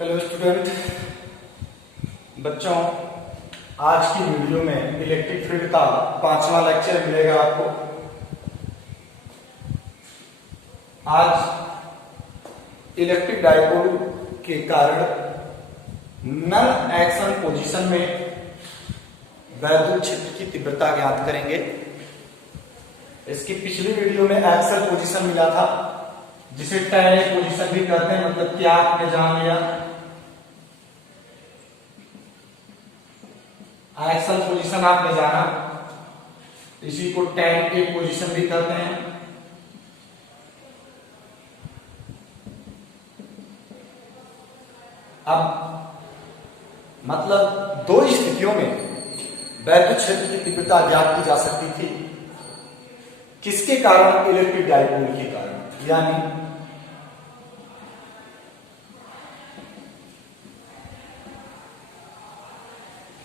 Hello student बच्चों, आज की वीडियो में इलेक्ट्रिक फील्ड का 5वां लेक्चर मिलेगा आपको। आज इलेक्ट्रिक डाइपोल के कारण नन एक्शन पोजीशन में वैद्युत क्षेत्र की तीव्रता ज्ञात करेंगे। इसकी पिछली वीडियो में एक्सल पोजीशन मिला था, जिसे tan A पोजीशन भी कहते हैं। मतलब क्या आपने जान लिया, एक्सल पोजीशन आपने जाना, इसी को tan A पोजीशन भी कहते हैं। अब मतलब दो स्थितियों में वैद्युत क्षेत्र की तीव्रता ज्ञात की जा सकती थी। किसके कारण? इलेक्ट्रिक डाइपोल के कारण। यानी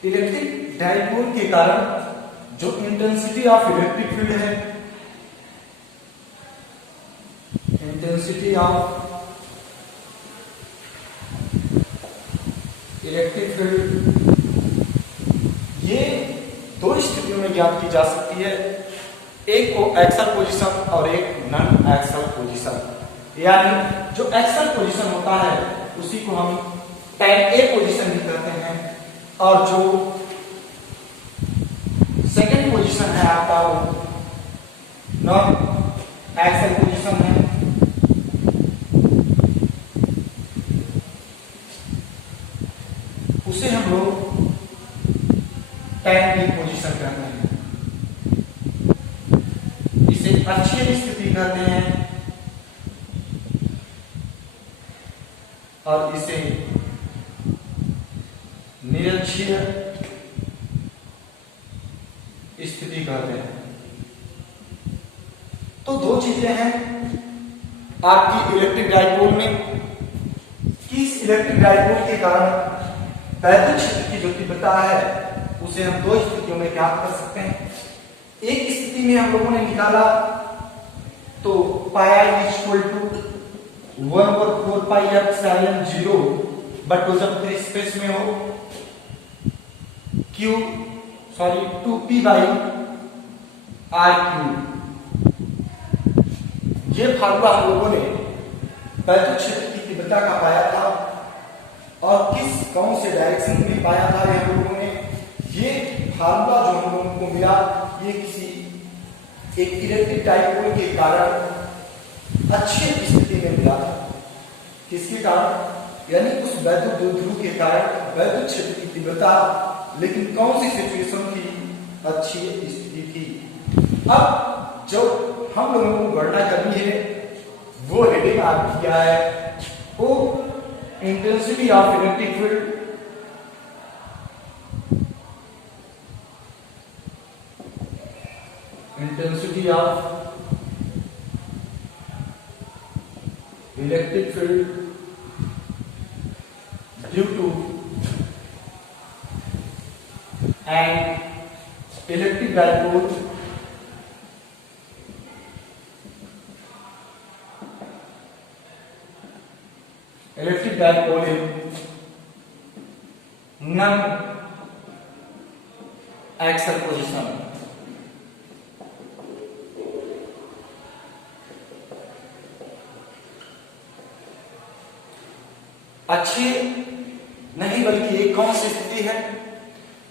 इलेक्ट्रिक डाइपोल के कारण जो इंटेंसिटी ऑफ इलेक्ट्रिक फील्ड है, इंटेंसिटी ऑफ इलेक्ट्रिक फील्ड, ये दो स्थितियों में ज्ञात की जा सकती है। एक को एक्सल पोजीशन और एक नॉन एक्सल पोजीशन। यानी जो एक्सल पोजीशन होता है उसी को हम tan A पोजीशन भी कहते हैं, और जो सेकेंड पोजीशन है आपका वो नॉन एक्सल पोजीशन है। उसे हम लोग tan B पोजीशन कहते हैं। इसे अक्षीय स्थिति कहते हैं और इसे निरक्षीय स्थिति कहते हैं। तो दो चीजें हैं आपकी इलेक्ट्रिक डाइपोल में कि इस इलेक्ट्रिक डाइपोल के कारण वैद्युत क्षेत्र की जो तीव्रता है उसे हम दो स्थितियों में ज्ञात कर सकते हैं। एक स्थिति में हम लोगों ने निकाला तो pi equal to 1/4 pi epsilon 0, but वो जब फ्री स्पेस में हो sorry 2p by r cube. ये फार्मूला हम लोगों ने वैद्युत क्षेत्र की तीव्रता का पाया था, और कौन से डायरेक्शन में पाया था ये हम लोगों ने। ये फार्मूला जो हम लोगों को मिला, ये किसी एक इलेक्ट्रिक डाइपोल के कारण अच्छी स्थिति में मिला। किसके कारण? यानी उस वैद्युत द्विध्रुव के कारण वैद्युत क्षेत्र की तीव्रता, लेकिन कौन सी सिचुएशन थी? अच्छी स्थिति थी। अब जो हम लोगों को गणना करनी है वो रीडिंग आपकी क्या है? वो intensity of electric field, intensity of electric field due to and electric dipole in non axial position। अच्छी नहीं बल्कि एक कौन सी स्थिति है?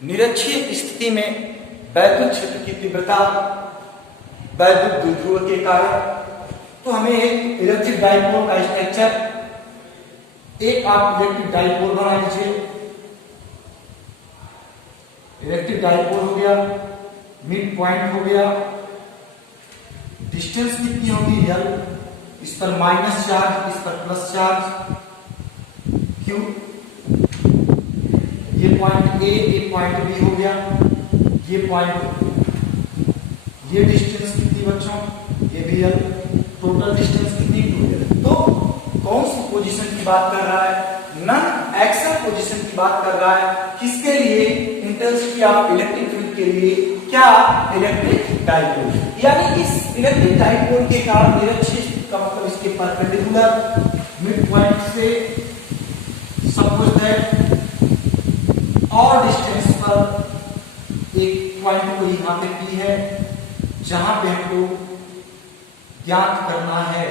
निरक्षीय स्थिति में वैद्युत क्षेत्र की तीव्रता वैद्युत द्विध्रुव के कारण। तो हमें एक इलेक्ट्रिक डाइपोल का स्ट्रक्चर, एक आप इलेक्ट्रिक डाइपोल बना लीजिए। इलेक्ट्रिक डाइपोल हो गया, मिड पॉइंट हो गया, डिस्टेंस कितनी होगी L, इस पर माइनस चार्ज, इस पर प्लस चार्ज, क्यों? ये पॉइंट A, ये पॉइंट B हो गया, ये पॉइंट, ये डिस्टेंस कितनी बच्चों? ये भी L, टोटल डिस्टेंस कितनी? 2L। तो कौन सी पोजीशन की बात कर रहा है? नॉन एक्सल पोजीशन की बात कर रहा है। किसके लिए? इंटेंसिटी ऑफ इलेक्ट्रिक फील्ड के लिए। क्या? Electric dipole. यानी इस इलेक्ट्रिक डाइपोल के कारण निरक्षीय का मतलब इसके परपेंडिकुलर मिड पॉइंट से सपोज दैट और डिस्टेंस पर एक पॉइंट को यहां पे P है जहां पे हमको ज्ञात करना है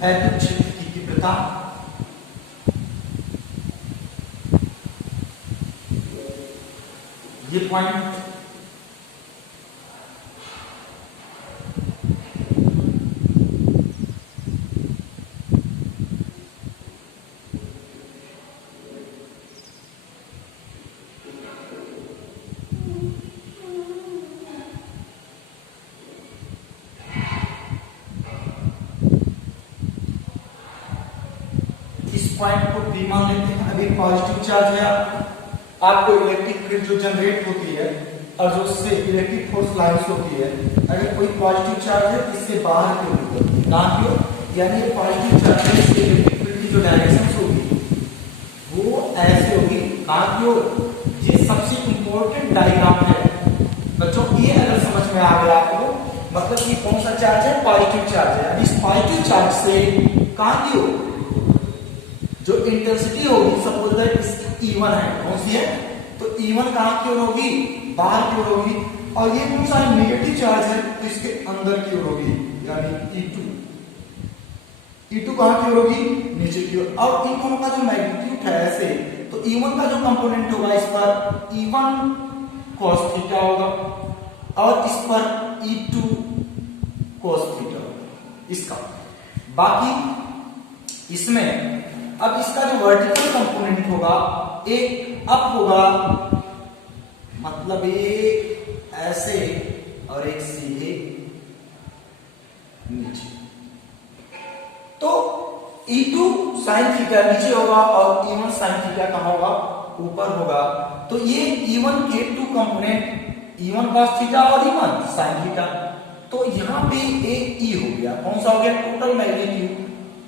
वैद्युत क्षेत्र की तीव्रता। ये पॉइंट पॉइंट को P मान लेते हैं। अभी पॉजिटिव चार्ज है, आपको इलेक्ट्रिक फील्ड जो जनरेट होती है और जो उससे इलेक्ट्रिक फोर्स लाइंस होती है, अगर कोई पॉजिटिव चार्ज है इससे बाहर की ओर होती है, ना कि ओर, यानी ये पॉजिटिव चार्ज है इससे इलेक्ट्रिक फील्ड की जो डायरेक्शन होगी वो ऐसे होगी, ना कि ओर। ये सबसे इंपॉर्टेंट डायग्राम है बच्चों, ये अगर समझ में आ गया आपको, मतलब ये कौन सा चार्ज है, पॉजिटिव चार्ज है। अब इस पॉजिटिव चार्ज से कहां की ओर जो इंटेंसिटी होगी, सपोज दैट इसकी E1 है, कौन सी है, तो E1 कहां की ओर होगी, बाहर की ओर होगी, और ये कौन सा नेगेटिव चार्ज है तो इसके अंदर की ओर होगी, यानी E2। E2 कहां की ओर होगी, नीचे की ओर। और इन दोनों का जो मैग्नीट्यूड है ऐसे, तो E1 का जो कंपोनेंट होगा इस पर E1 cos थीटा होगा और इस पर E2 cos थीटा होगा इसका। बाकी इसमें अब इसका जो वर्टिकल कंपोनेंट होगा एक अप होगा, मतलब एक ऐसे और एक सीधे नीचे। तो E2 sin थीटा नीचे होगा और E1 sin थीटा कहां होगा, ऊपर होगा। तो ये E1 के to component E1 cos theta और E1 sin थीटा। तो यहां पे एक E हो गया, कौन सा हो गया, total magnitude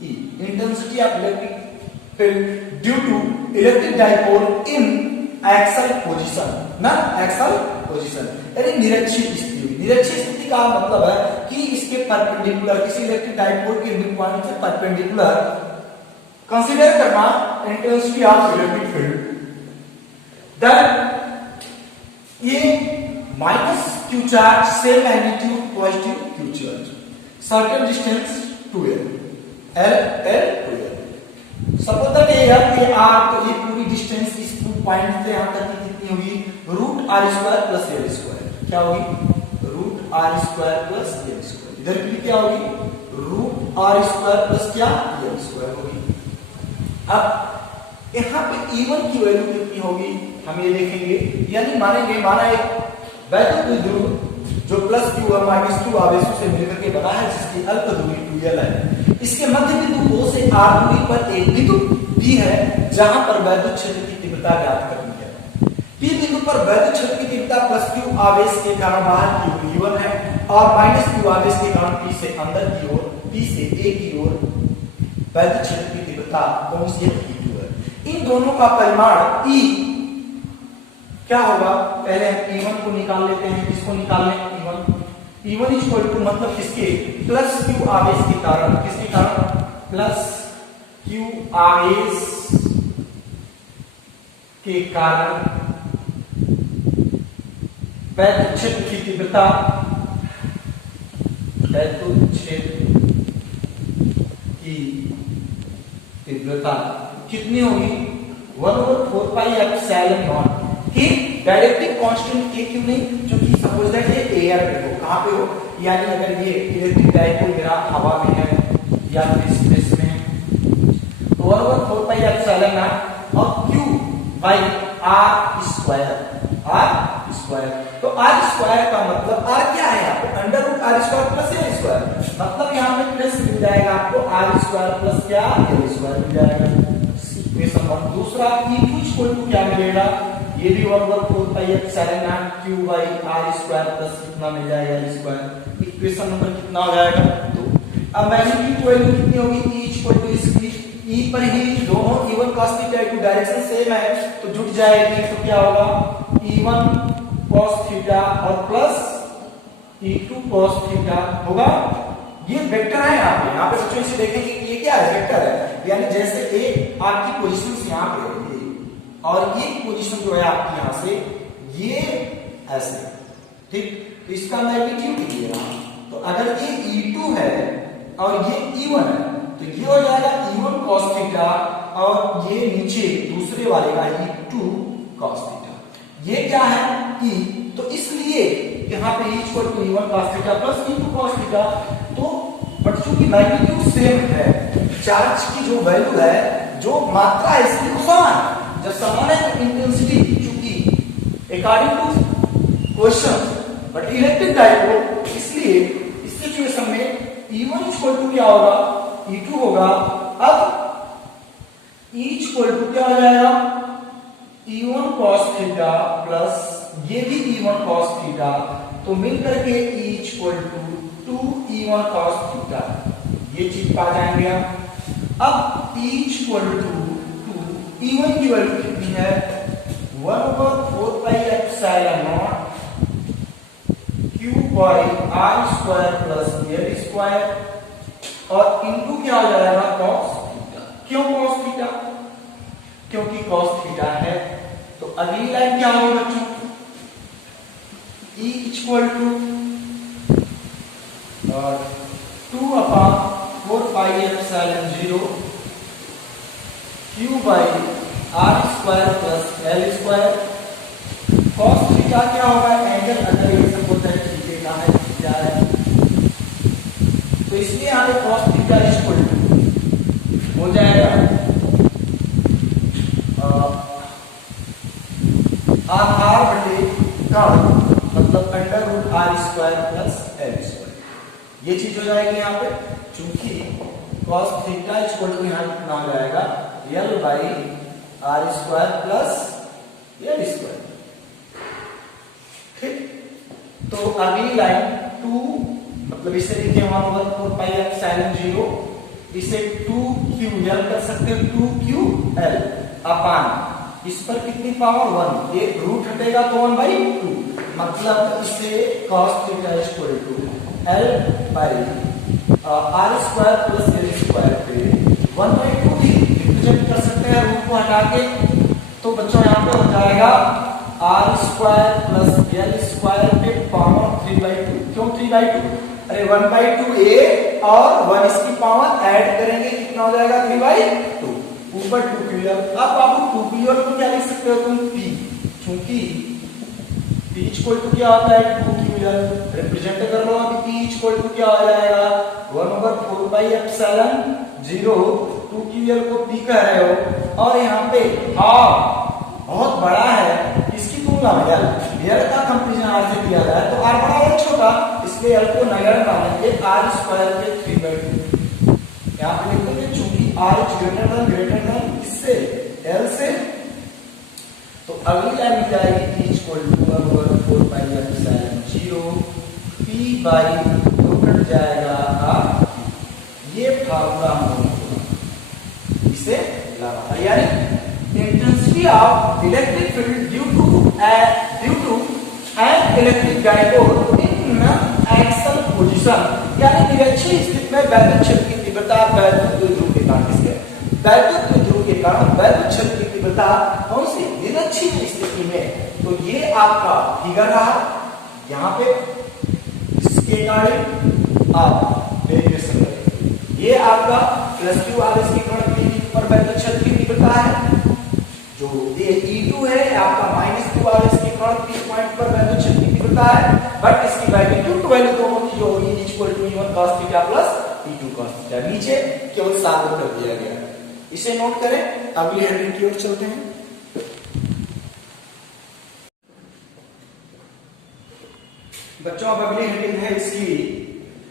E, intensity of electric field due to electric dipole in axial position, ना एक्सल पोजीशन यानी निरक्षीय स्थिति। निरक्षीय स्थिति का मतलब है कि इसके परपेंडिकुलर, किसी इलेक्ट्रिक डाइपोल के मिड पॉइंट से परपेंडिकुलर कंसीडर करना intensity of electric field, that ये माइनस क्यू चार्ज से magnitude positive Q charge, certain distance 2l, l to l। Suppose that ये है r, तो ये पूरी डिस्टेंस इस पॉइंट से यहां तक की कितनी होगी, √r² + l²। क्या होगी, √r² + l²। इधर की क्या होगी, √r² + क्या, l² होगी। अब यहां पे E1 की वैल्यू कितनी होगी हम ये देखेंगे, यानी मानेंगे, माना एक वैद्युत ध्रुव जो +q और -q आवेशों से मिलकर के बना है, जिसकी अल्प दूरी 2l है। इसके मध्य बिंदु O से r दूरी पर एक बिंदु P है जहां पर वैद्युत क्षेत्र की तीव्रता ज्ञात करनी है। P बिंदु पर वैद्युत क्षेत्र की तीव्रता +q आवेश के कारण बाहर की ओर E1 है और -q आवेश के कारण P से अंदर की ओर, P से A की ओर वैद्युत क्षेत्र की तीव्रता कौन सी है, E2 है। इन दोनों का परिमाण E क्या होगा, पहले हम E1 को निकाल लेते हैं। किसको निकालने, E1 इक्वल टू मतलब किसके, +q आवेश के कारण, किसके कारण, +q आवेश के कारण वैद्युत क्षेत्र की तीव्रता, वैद्युत क्षेत्र की तीव्रता कितनी होगी, 1/4πε0। कि डायरेक्टिव कांस्टेंट k क्यों नहीं, क्योंकि सपोज दैट ये एयर पे हो, कहां पे हो, यानी अगर ये इलेक्ट्रिक डाइपोल मेरा हवा में है या फिर स्पेस में है, तो 1/4πε0 और q बाई r², तो r² का मतलब r क्या है यहाँ पे, √r² + l², मतलब यहाँ पे प्लस मिल जाएगा आपको, r² + क्या, l² मिल जाएगा। इक्वेशन 1। दूसरा E2 इक्वल टू क्या मिलेगा, ये भी 1/4πε0 q बाई r² प्लस कितना मिल जाएगा, l²। इक्वेशन नंबर कितना हो जाएगा, 2। अब मैग्नीट्यूड वैल्यू कितनी होगी, E इक्वल टू इसकी E पर ही दोनों E1 cos थीटा की डायरेक्शन सेम है तो जुट जाएगी, तो क्या होगा, E1 cos थीटा और प्लस E2 cos थीटा होगा। ये वेक्टर है यहाँ पे बच्चों इसे देखेंगे कि ये क्या है, वेक्टर है, यानी जैसे एक आपकी पोजीशन यहाँ पे है और एक पोजीशन जो है आपकी यहां से ये ऐसे, ठीक। तो इसका मैग्नीट्यूड ये रहा। तो अगर ये E2 है और ये E1 है तो ये हो जाएगा E1 cos थीटा और ये नीचे दूसरे वाले का E2 cos थीटा। ये क्या है E, तो इसलिए यहाँ पे E equal to E1 cos theta plus E2 cos theta. तो बट चूंकि मैग्नीट्यूड सेम है, चार्ज की जो वैल्यू है, जो मात्रा है इसकी वो समान है। जब समान है तो इंटेंसिटी चूंकि according to question but electric dipole, इसलिए इस सिचुएशन में E1 इक्वल टू क्या होगा, E2 होगा। अब E इक्वल टू क्या हो जाएगा, E1 cos थीटा प्लस ये भी E1 cos थीटा, तो मिलकर के E equal to 2E1 cos theta, ये चीज पा जाएंगे हम। अब E इक्वल टू E1 की वैल्यू कितनी है, 1/4 pi epsilon naught Q by R square plus L square और इनटू क्या हो जाएगा cos थीटा। क्यों cos थीटा, क्योंकि cos थीटा है। तो अगली लाइन क्या होगी बच्चों, E equal to 2/4 pi epsilon 0 Q by R square plus L square. cos theta क्या होगा, एंगल अगर ये सपोज है थीटा का है, थीटा है, तो इसलिए यहाँ पे cos थीटा इक्वल टू हो जाएगा आधार बटे कर्ण, मतलब under root R square plus L square. ये चीज हो जाएगी यहाँ पे, चूंकि cos थीटा इक्वल टू यहाँ कितना हो जाएगा, L by R square plus L square, ठीक। तो अगली लाइन 2, मतलब इसे लिखे 1/4 पाई एप्सिलॉन 0, इसे 2QL कर सकते हैं, 2QL अपान इस पर कितनी पावर 1, ये रूट हटेगा तो 1/2, मतलब इसे cos theta equal to L by R square plus L square पे 1/2 भी रिप्रेजेंट कर सकते हैं रूट को हटा के। तो बच्चों यहाँ पे हो जाएगा R square plus L square पे पावर 3/2। क्यों 3/2, अरे 1/2 A और 1 इसकी पावर ऐड करेंगे कितना हो जाएगा 3/2, ऊपर 2QL। अब बाबू 2QL को क्या लिख सकते हो तुम, P, चूंकि P इक्वल टू क्या होता है 2QL, रिप्रेजेंट कर लो। अभी P इक्वल टू क्या हो जाएगा 1/4 पाई एप्सिलॉन 0, 2QL को P कह रहे हो और यहाँ पे R बहुत बड़ा है इसकी तुलना में, L का कंपैरिजन R से किया जाए तो R बड़ा है छोटा, इसलिए L को नगण्य मानेंगे, R स्क्वायर पे 3/2 यहाँ पे लिख देंगे, चूंकि R ग्रेटर देन इससे L से। तो अगली लाइन क्या आएगी, P equal to 1/4 pi epsilon 0 P by root cut जाएगा R। ये फार्मूला हम इसे लगा, यानी intensity of electric field due to an electric dipole in axial position, यानी निरक्षीय स्थिति में वैद्युत क्षेत्र की तीव्रता वैद्युत ध्रुव के कारण, इसके वैद्युत ध्रुव के कारण वैद्युत क्षेत्र की तीव्रता कौन सी निरक्षीय स्थिति में। तो ये आपका फिगर रहा, यहाँ पे इसके कारण आप डेरिवेशन करें, ये आपका प्लस Q R S के कारण पर वैद्युत क्षेत्र की तीव्रता है, जो ये E2 है आपका माइनस Q R S के कारण P पॉइंट पर वैद्युत क्षेत्र की तीव्रता है, बट इसकी मैग्नीट्यूड वैल्यू दोनों की जो होगी equal to E1 cos theta plus E2 cos theta, नीचे केवल साबित कर दिया गया है, इसे नोट करें। अगली हेडिंग की ओर चलते हैं। बच्चों अब अगली हेडिंग है इसकी,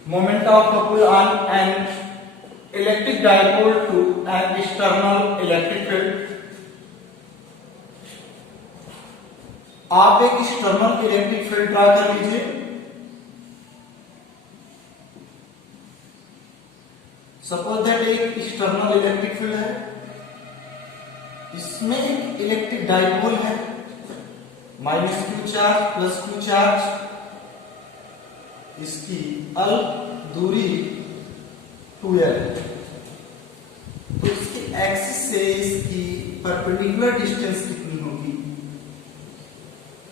moment of couple on an electric dipole to an external electric field. आप एक एक्सटर्नल इलेक्ट्रिक फील्ड ड्रा कर लीजिए, सपोज दैट एक एक्सटर्नल इलेक्ट्रिक फील्ड है, इसमें एक इलेक्ट्रिक डाइपोल है, minus Q charge plus Q charge, इसकी अल्प दूरी 2L, एक्सिस से इसकी परपेंडिकुलर डिस्टेंस कितनी होगी,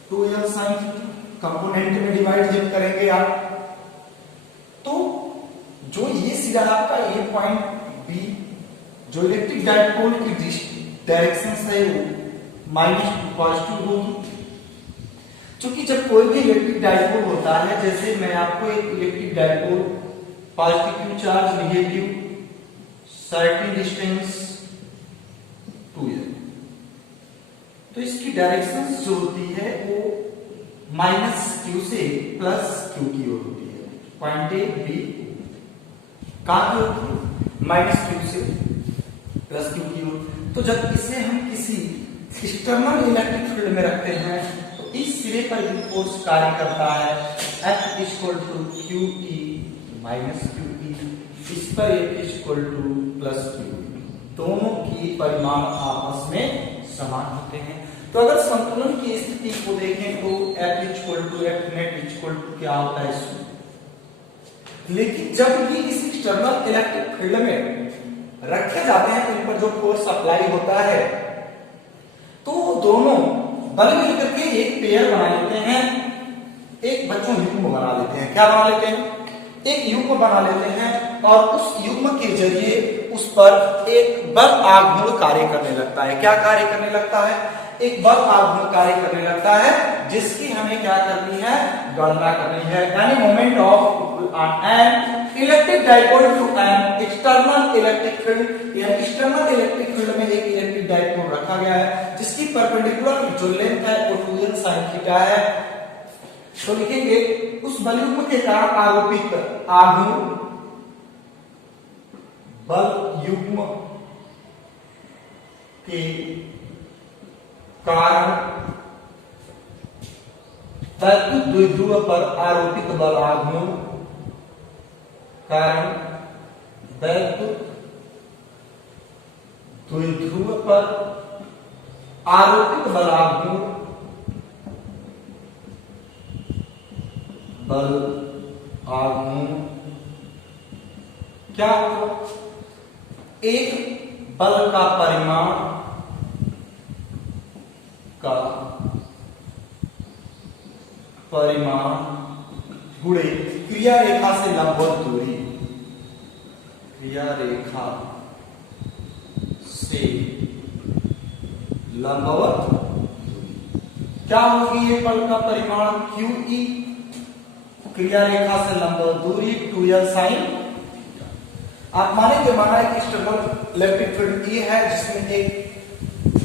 2l sin थीटा। कंपोनेंट में डिवाइड जब करेंगे आप तो जो ये सिरा आपका ए पॉइंट बी, जो इलेक्ट्रिक डाइपोल की डायरेक्शन है वो -2 पॉजिटिव होगी। क्योंकि जब कोई भी इलेक्ट्रिक डाइपोल होता है, जैसे मैं आपको एक electric dipole positive charge negative certain distance 2l, तो इसकी डायरेक्शन जो होती है वो -q से +q की ओर होती है। पॉइंट ए बी कहां की होती है, -q से +q की ओर। तो जब इसे हम किसी एक्सटर्नल इलेक्ट्रिक फील्ड में रखते हैं तो इस सिरे पर एक फोर्स कार्य करता है F = QE - QE, इस पर F = +QE। दोनों की परिमाण आपस में समान होते हैं। तो अगर संतुलन की स्थिति को देखें तो F net क्या होता है इसमें। लेकिन जब भी इस एक्सटर्नल इलेक्ट्रिक फील्ड में रखे जाते हैं तो इन पर जो फोर्स अप्लाई होता है तो दोनों बल मिलकर के एक पेयर बना लेते हैं, एक बच्चों युग्म बना लेते हैं। क्या बना लेते हैं, एक युग्म बना लेते हैं और उस युग्म के जरिए उस पर एक बल आघूर्ण कार्य करने लगता है। क्या कार्य करने लगता है, एक बल आघूर्ण कार्य करने लगता है, जिसकी हमें क्या करनी है, गणना करनी है। यानी moment of an electric dipole to an external electric field, यानी एक्सटर्नल इलेक्ट्रिक फील्ड में एक इलेक्ट्रिक डाइपोल रखा गया है जिसकी परपेंडिकुलर जो लेंथ है वो 2l sin थीटा है। तो लिखेंगे उस बल युग्म के कारण आरोपित आघूर्ण बल युग्म के कारण वैद्युत द्विध्रुव पर आरोपित बल आघूर्ण कारण वैद्युत द्विध्रुव पर आरोपित बल आघूर्ण क्या होगा, एक बल का परिमाण गुणे क्रिया रेखा से लंबवत दूरी, क्रिया रेखा से लंबवत दूरी क्या होगी, ये बल का परिमाण QE, क्रिया रेखा से लंबवत दूरी 2l sin। आप मानेंगे माना एक एक्सटर्नल इलेक्ट्रिक फील्ड E है जिसमें एक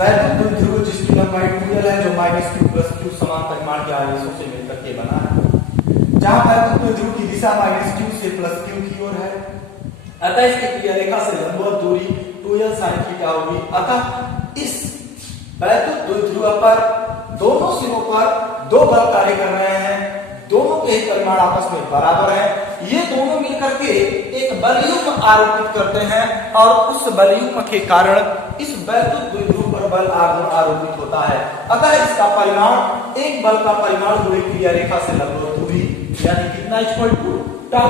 वैद्युत द्विध्रुव जिसकी लंबाई 2l है जो -q+q समान परिमाण के आवेशों से मिलकर के बना है, जहां वैद्युत द्विध्रुव की दिशा -q से +q की ओर है। अतः इसकी क्रिया रेखा से लंबवत दूरी 2l sin थीटा होगी। अतः इस वैद्युत द्विध्रुव पर दोनों सिरों पर दो बल कार्य कर रहे हैं, दोनों के परिमाण आपस में बराबर है। ये दोनों मिलकर के एक बलयुग्म आरोपित करते हैं और उस बलयुग्म के कारण इस वैद्युत द्विध्रुव पर बल आघूर्ण आरोपित होता है। अतः इसका परिमाण, एक बल का परिमाण गुणे क्रिया रेखा से लंबवत दूरी, यानी कितना इक्वल टू टाउ।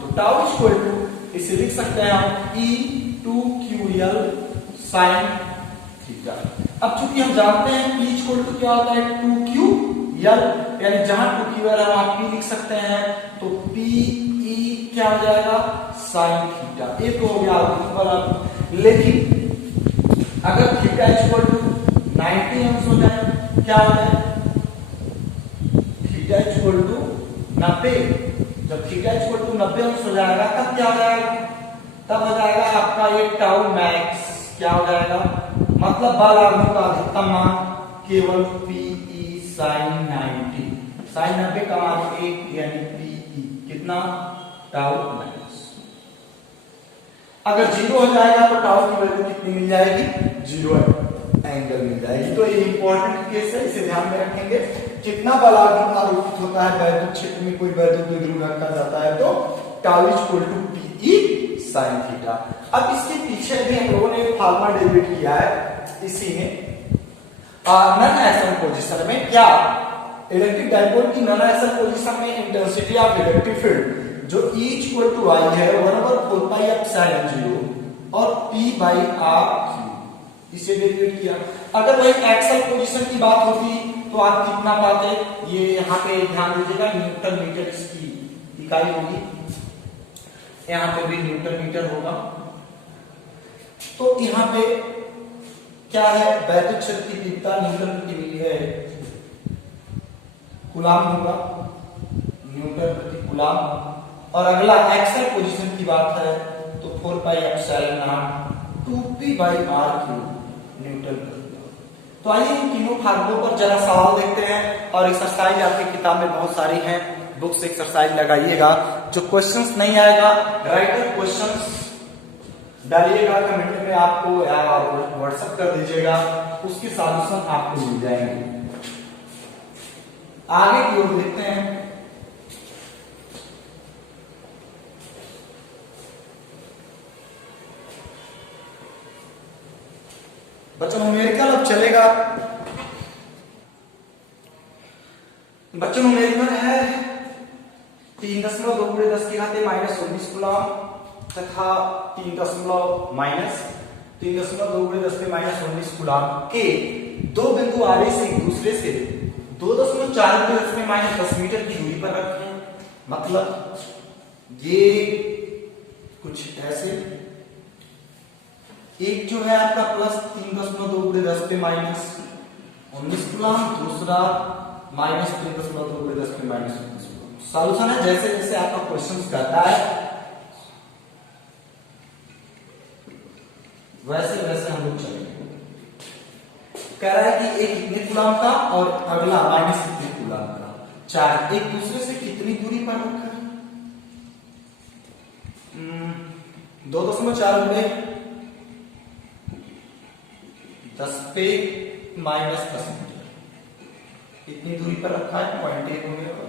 तो टाउ इक्वल टू इसे लिख सकते हैं हम E2QL sin थीटा। अब चूंकि हम जानते हैं P इक्वल टू क्या होता है 2QL, यानी जहां 2QL हम आप P लिख सकते हैं तो PE क्या हो जाएगा sin थीटा। ये तो हो गया बराबर। लेकिन अगर थीटा इक्वल टू 90 अंश हो जाए क्या हो जाए, थीटा इक्वल टू 90, जब थीटा इक्वल टू 90 अंश हो जाएगा तब क्या हो जाएगा, तब हो जाएगा आपका ये टाउ मैक्स क्या हो जाएगा, मतलब बल आघूर्ण का अधिकतम मान केवल PE sin 90, sin 90 का मान 1 यानी PE कितना टाउ मैक्स। अगर 0 हो जाएगा तो टाउ की वैल्यू कितनी मिल जाएगी, 0 एंगल मिल जाएगी। तो ये इंपॉर्टेंट केस है, इसे ध्यान में रखेंगे। कितना बल आघूर्ण आरोपित होता है वैद्युत क्षेत्र में, कोई वैद्युत द्विध्रुव रखा जाता है तो tau equal to PE sin theta. अब इसके पीछे भी हम लोगों ने फार्मूला डेरिवेट किया है, इसी में नॉन एक्सल पोजीशन में क्या इलेक्ट्रिक डाइपोल की नॉन एक्सल पोजीशन में इंटेंसिटी ऑफ इलेक्ट्रिक फील्ड जो E इक्वल टू I है 1/4 पाई एप्सिलॉन 0 और P बाई आर क्यू, इसे डेरिवेट किया। अगर वही एक्सल पोजीशन की बात होती तो आप कितना पाते, ये यहाँ पे ध्यान दीजिएगा, न्यूटन मीटर इसकी इकाई होगी, यहाँ पे भी न्यूटन मीटर होगा। तो यहाँ पे क्या है, वैद्युत क्षेत्र की तीव्रता न्यूटन प्रति मिली है, कूलाम होगा, न्यूटन प्रति कूलाम। और अगला एक्सल पोजीशन की बात है तो 4 pi epsilon naught 2p by R cube newton प्रति। तो आइए इन तीनों फार्मूलों पर जरा सवाल देखते हैं, और एक्सरसाइज आपकी किताब में बहुत सारी हैं, बुक से एक्सरसाइज लगाइएगा। जो क्वेश्चंस नहीं आएगा, राइटर क्वेश्चंस डालिएगा कमेंट में, आपको या व्हाट्सएप कर दीजिएगा, उसके सॉल्यूशन आपको मिल जाएंगे। आगे की ओर देखते हैं। बच्चों न्यूमेरिकल अब चलेगा। बच्चों न्यूमेरिकल है 3.2 × 10 की घात -19 कूलम तथा 3.2 × 10 -19 कूलम के दो बिंदु आवेश एक दूसरे से 2.4 × 10 मीटर की दूरी पर रखे हैं। मतलब ये कुछ ऐसे, एक जो है आपका प्लस 3.2 × 10 -19 कूलम, दूसरा -3.2 × 10 -19 कूलम। सॉल्यूशन है जैसे जैसे आपका क्वेश्चन कहता है वैसे वैसे हम लोग चलेंगे। कह रहा है कि एक इतने कूलम का और अगला माइनस इतने कूलम का, चार एक दूसरे से कितनी दूरी पर रखा है, 2.4 × 10 पे -10 मीटर इतनी दूरी पर रखा है, 0.1 होगा।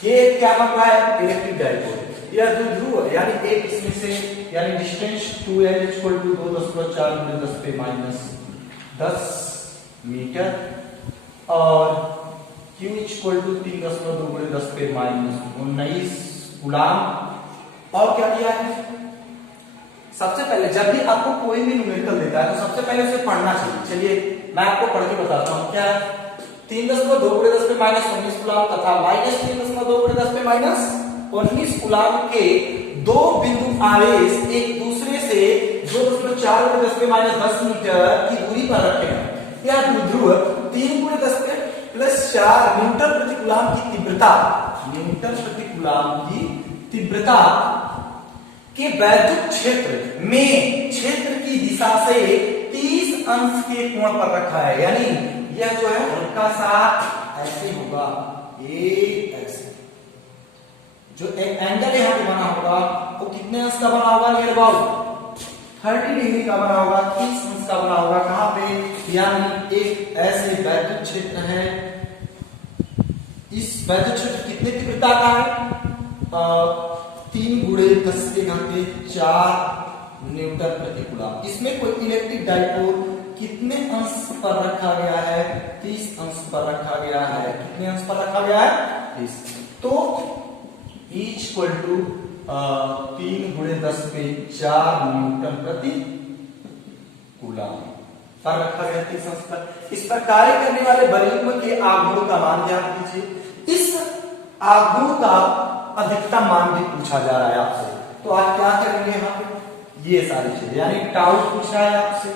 ये क्या बन रहा है, इलेक्ट्रिक डाइपोल या द्विध्रुव, यानी एक इसमें से, यानी डिस्टेंस 2l = 2.4 × 10 पे -10 मीटर और q = 3.2 × 10 पे -19 कूलम। और क्या दिया है, सबसे पहले जब भी आपको कोई भी न्यूमेरिकल देता है तो सबसे पहले उसे पढ़ना चाहिए। चलिए मैं आपको पढ़ के बताता हूं। क्या 3.2 × 10 पे -19 कूलम तथा -3.2 × 10 पे -19 कूलम के दो बिंदु आवेश एक दूसरे से 2.4 × 10 पे -10 मीटर की दूरी पर रखे हैं। यह द्विध्रुव 3 × 10 पे +4 न्यूटन प्रति कूलम की तीव्रता, न्यूटन प्रति कूलम की तीव्रता के वैद्युत क्षेत्र में क्षेत्र की दिशा से 30 अंश के कोण पर रखा है। यानी यह जो है हल्का सा ऐसे होगा, ये ऐसे जो एक एंगल यहाँ पे बना होगा वो कितने अंश का बना होगा, नियर अबाउट 30 डिग्री का बना होगा, 30 अंश का बना होगा। कहां पे, यानी एक ऐसे वैद्युत क्षेत्र है, इस वैद्युत क्षेत्र कितने तीव्रता का है, 3 × 10⁴ न्यूटन प्रति कूलम। इसमें कोई इलेक्ट्रिक डाइपोल कितने अंश पर रखा गया है, 30 अंश पर रखा गया है। कितने अंश पर रखा गया है, 30। तो E = 3 × 10⁴ न्यूटन प्रति कूलम पर रखा गया 30 अंश पर। इस पर कार्य करने वाले बलयुग्म के आघूर्ण का मान ज्ञात कीजिए। इस आघूर्ण का अधिकतम मान भी पूछा जा रहा है आपसे, तो आप क्या करेंगे, यहाँ पे ये सारी चीजें, यानी टाउ पूछ रहा है आपसे,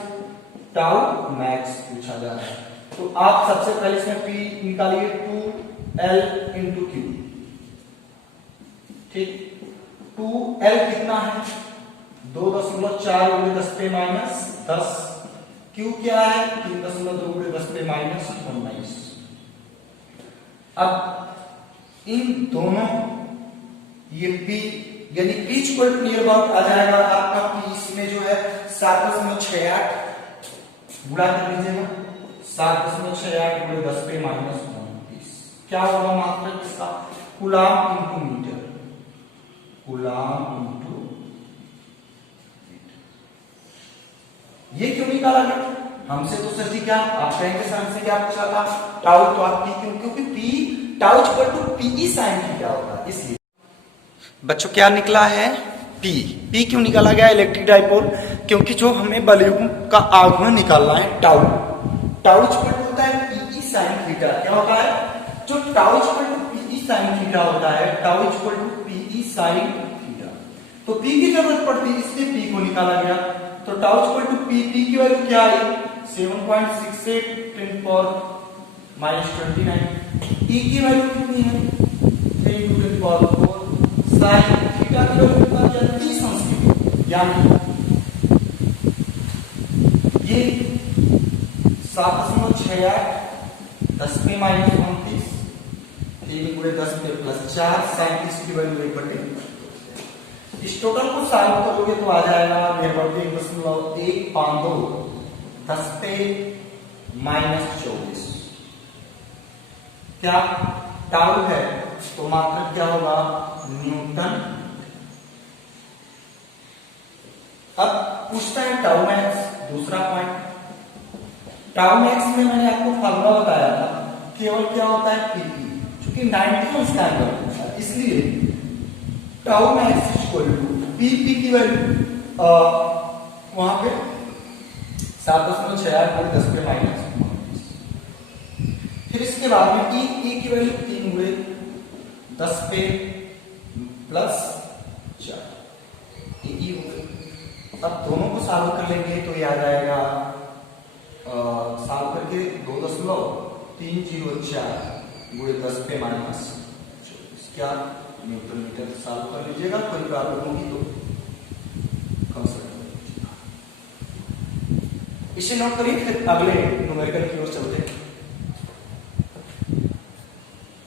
टाउ मैक्स पूछा जा रहा है। तो आप सबसे पहले इसमें P निकालिए, 2l × Q। ठीक, 2l कितना है, 2.4 × 10 पे -10, Q क्या है, 3.2 × 10 पे -19। अब इन दोनों, ये P यानी P = नियर अबाउट आ जाएगा आपका P, इसमें जो है 7.68 गुणा कर लीजिएगा, 7.68 × 10 पे -29 क्या होगा मात्रक इसका, कूलम × मीटर, कूलम × ये क्यों निकाला गया हमसे, तो सर जी क्या आप कहेंगे सर हमसे क्या पूछा था, टाउ, तो आप P क्यों, क्योंकि P tau = PE sin theta होगा, इसलिए। बच्चों क्या निकला है, P। P क्यों निकाला गया इलेक्ट्रिक डाइपोल? क्योंकि जो हमें बलयुग्म का आघूर्ण निकालना है टाउ, टाउ इक्वल होता है Pe sin थीटा। क्या होता है? जो tau equal to Pe sin theta होता है, tau equal to Pe sin theta. तो P की जरूरत पड़ती है, इसलिए P को निकाला गया। तो tau equal to P, P की वैल्यू क्या आई? 7.68 10⁻29। E की वैल्यू कितनी है? 3 × 10⁻4। sin थीटा की वैल्यू कितना है? 30 अंश। यानी ये 7.68 10⁻29 3 × 10 + 4 37 की वैल्यू 1/। इस टोटल को सॉल्व करोगे तो आ जाएगा मेरे बटे 1.152 10⁻24। क्या टाउ है तो मात्रक क्या होगा? न्यूटन। अब पूछता है टाउ मैक्स। दूसरा पॉइंट, टाउ मैक्स में मैंने आपको फॉर्मूला बताया था, केवल क्या होता है? Pe। क्योंकि 90 अंश का एंगल है, इसलिए tau max equal to P की वैल्यू वहां पे 7.68 × 10⁻29। फिर इसके बाद में E की वैल्यू 3 × 10 + 4 E हो गई। अब दोनों को सॉल्व कर लेंगे तो ये आ जाएगा, सॉल्व करके 2.304 × 10⁻24 क्या न्यूटन मीटर। सॉल्व कर लीजिएगा, कोई प्रॉब्लम होगी तो कंसल्ट। इसे नोट करिए, फिर अगले न्यूमेरिकल की ओर चलते हैं।